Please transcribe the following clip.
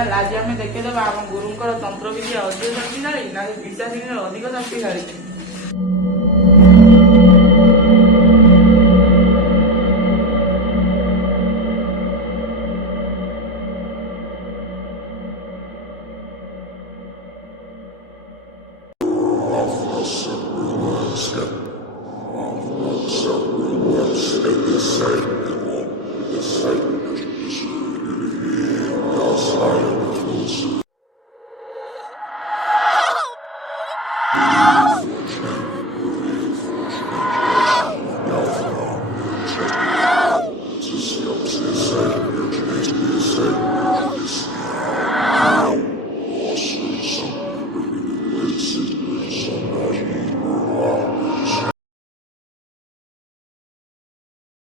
ଜୟଲାଲ ଆଜି ଆମେ ଦେଖିଦେବା ଆମ ଗୁରୁଙ୍କର ତନ୍ତ୍ରବିଦ୍ୟା ଅଧିକ ଶକ୍ତିଶାଳୀ ନା ପିଶାଚିନୀର ଅଧିକ ଶକ୍ତିଶାଳୀ। Step